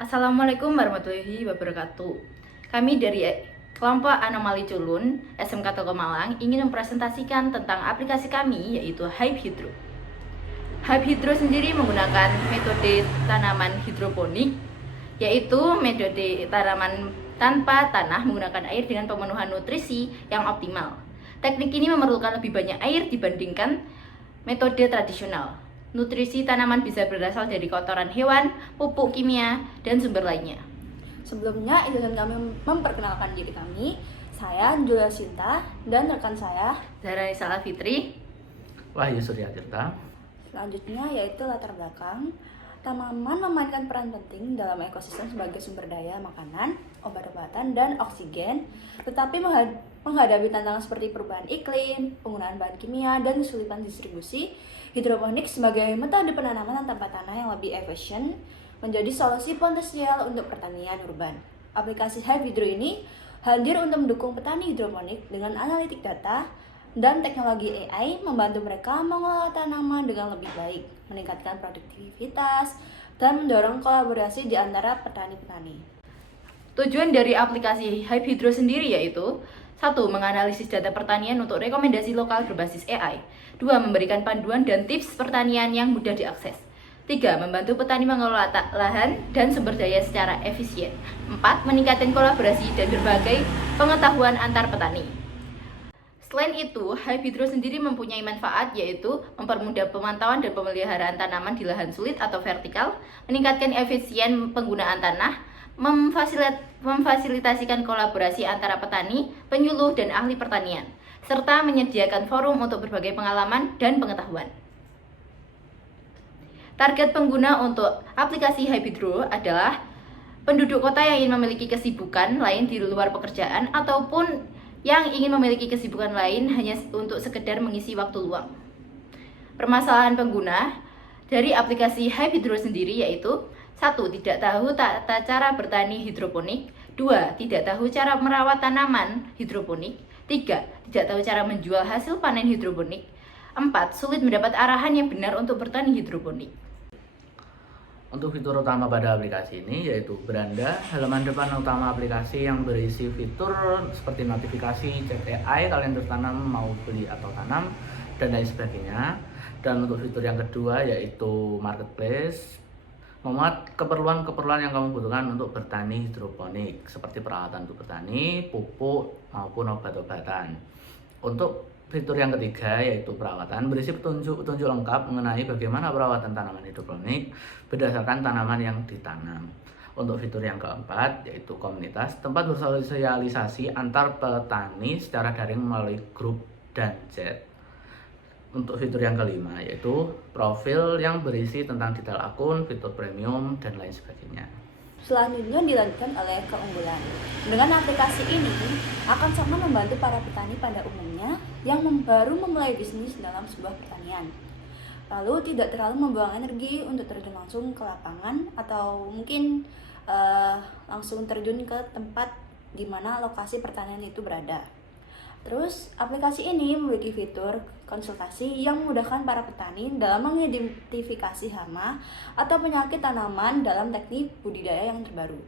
Assalamualaikum warahmatullahi wabarakatuh. Kami dari kelompok Anomali Culun, SMK Telkom Malang, ingin mempresentasikan tentang aplikasi kami, yaitu Hype Hydro. Hype Hydro sendiri menggunakan metode tanaman hidroponik, yaitu metode tanaman tanpa tanah menggunakan air dengan pemenuhan nutrisi yang optimal. Teknik ini memerlukan lebih banyak air dibandingkan metode tradisional. Nutrisi tanaman bisa berasal dari kotoran hewan, pupuk kimia, dan sumber lainnya. Sebelumnya, izinkan kami memperkenalkan diri kami. Saya Julia Sinta dan rekan saya. Zahra Nisa Fitri, Wahyu Surya Tirta. Selanjutnya yaitu latar belakang. Tanaman memainkan peran penting dalam ekosistem sebagai sumber daya makanan, obat-obatan, dan oksigen. Tetapi menghadapi tantangan seperti perubahan iklim, penggunaan bahan kimia, dan kesulitan distribusi, hidroponik sebagai metode penanaman tanpa tanah yang lebih efisien menjadi solusi potensial untuk pertanian urban. Aplikasi Hype Hydro ini hadir untuk mendukung petani hidroponik dengan analitik data dan teknologi AI, membantu mereka mengelola tanaman dengan lebih baik, meningkatkan produktivitas, dan mendorong kolaborasi di antara petani-petani. Tujuan dari aplikasi Hype Hydro sendiri yaitu 1. Menganalisis data pertanian untuk rekomendasi lokal berbasis AI. 2. Memberikan panduan dan tips pertanian yang mudah diakses. 3. Membantu petani mengelola lahan dan sumber daya secara efisien. 4. Meningkatkan kolaborasi dan berbagai pengetahuan antar petani. Selain itu, Hype Hydro sendiri mempunyai manfaat, yaitu mempermudah pemantauan dan pemeliharaan tanaman di lahan sulit atau vertikal, meningkatkan efisien penggunaan tanah, memfasilitasikan kolaborasi antara petani, penyuluh, dan ahli pertanian, serta menyediakan forum untuk berbagai pengalaman dan pengetahuan. Target pengguna untuk aplikasi Hype Hydro adalah penduduk kota yang ingin memiliki kesibukan lain di luar pekerjaan ataupun yang ingin memiliki kesibukan lain hanya untuk sekedar mengisi waktu luang. Permasalahan pengguna dari aplikasi Hype Hydro sendiri yaitu 1. Tidak tahu tata cara bertani hidroponik. 2. Tidak tahu cara merawat tanaman hidroponik. 3. Tidak tahu cara menjual hasil panen hidroponik. 4. Sulit mendapat arahan yang benar untuk bertani hidroponik. Untuk fitur utama pada aplikasi ini yaitu beranda, halaman depan utama aplikasi yang berisi fitur seperti notifikasi, chat AI, kalender tanam mau beli atau tanam, dan lain sebagainya. Dan untuk fitur yang kedua yaitu marketplace, memuat keperluan-keperluan yang kamu butuhkan untuk bertani hidroponik seperti peralatan untuk bertani, pupuk, maupun obat-obatan. Untuk fitur yang ketiga yaitu perawatan, berisi petunjuk lengkap mengenai bagaimana perawatan tanaman hidroponik berdasarkan tanaman yang ditanam. Untuk fitur yang keempat yaitu komunitas, tempat bersosialisasi antar petani secara daring melalui grup dan chat. Untuk fitur yang kelima yaitu profil yang berisi tentang detail akun, fitur premium, dan lain sebagainya. Selanjutnya dilanjutkan oleh keunggulan. Dengan aplikasi ini akan sangat membantu para petani pada umumnya yang baru memulai bisnis dalam sebuah pertanian. Lalu tidak terlalu membuang energi untuk terjun langsung ke lapangan atau mungkin langsung terjun ke tempat di mana lokasi pertanian itu berada. Terus, aplikasi ini memiliki fitur konsultasi yang memudahkan para petani dalam mengidentifikasi hama atau penyakit tanaman dalam teknik budidaya yang terbaru.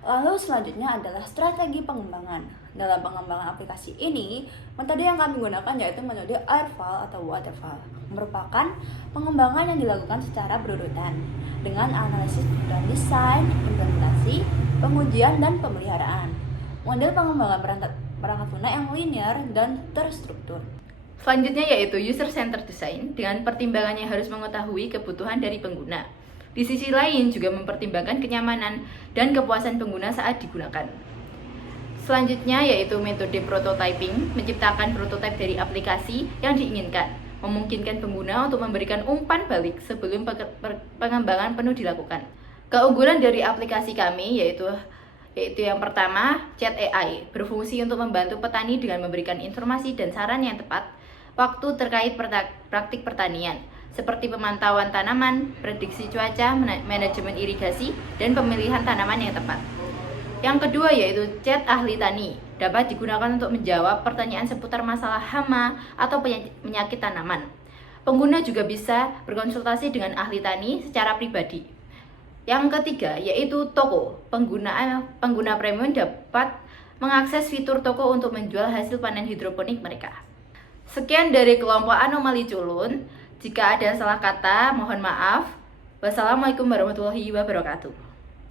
Lalu selanjutnya adalah strategi pengembangan. Dalam pengembangan aplikasi ini, metode yang kami gunakan yaitu metode airfall atau waterfall, merupakan pengembangan yang dilakukan secara berurutan dengan analisis dan desain, implementasi, pengujian, dan pemeliharaan. Model pengembangan perangkat lunak yang linear dan terstruktur. Selanjutnya yaitu user-centered design dengan pertimbangannya harus mengetahui kebutuhan dari pengguna. Di sisi lain juga mempertimbangkan kenyamanan dan kepuasan pengguna saat digunakan. Selanjutnya yaitu metode prototyping, menciptakan prototipe dari aplikasi yang diinginkan, memungkinkan pengguna untuk memberikan umpan balik sebelum pengembangan penuh dilakukan. Keunggulan dari aplikasi kami yaitu yang pertama, chat AI berfungsi untuk membantu petani dengan memberikan informasi dan saran yang tepat waktu terkait praktik pertanian, seperti pemantauan tanaman, prediksi cuaca, manajemen irigasi, dan pemilihan tanaman yang tepat. Yang kedua yaitu chat ahli tani, dapat digunakan untuk menjawab pertanyaan seputar masalah hama atau penyakit tanaman. Pengguna juga bisa berkonsultasi dengan ahli tani secara pribadi. Yang ketiga yaitu toko. Pengguna premium dapat mengakses fitur toko untuk menjual hasil panen hidroponik mereka. Sekian dari kelompok anomali culun. Jika ada salah kata, mohon maaf. Wassalamualaikum warahmatullahi wabarakatuh.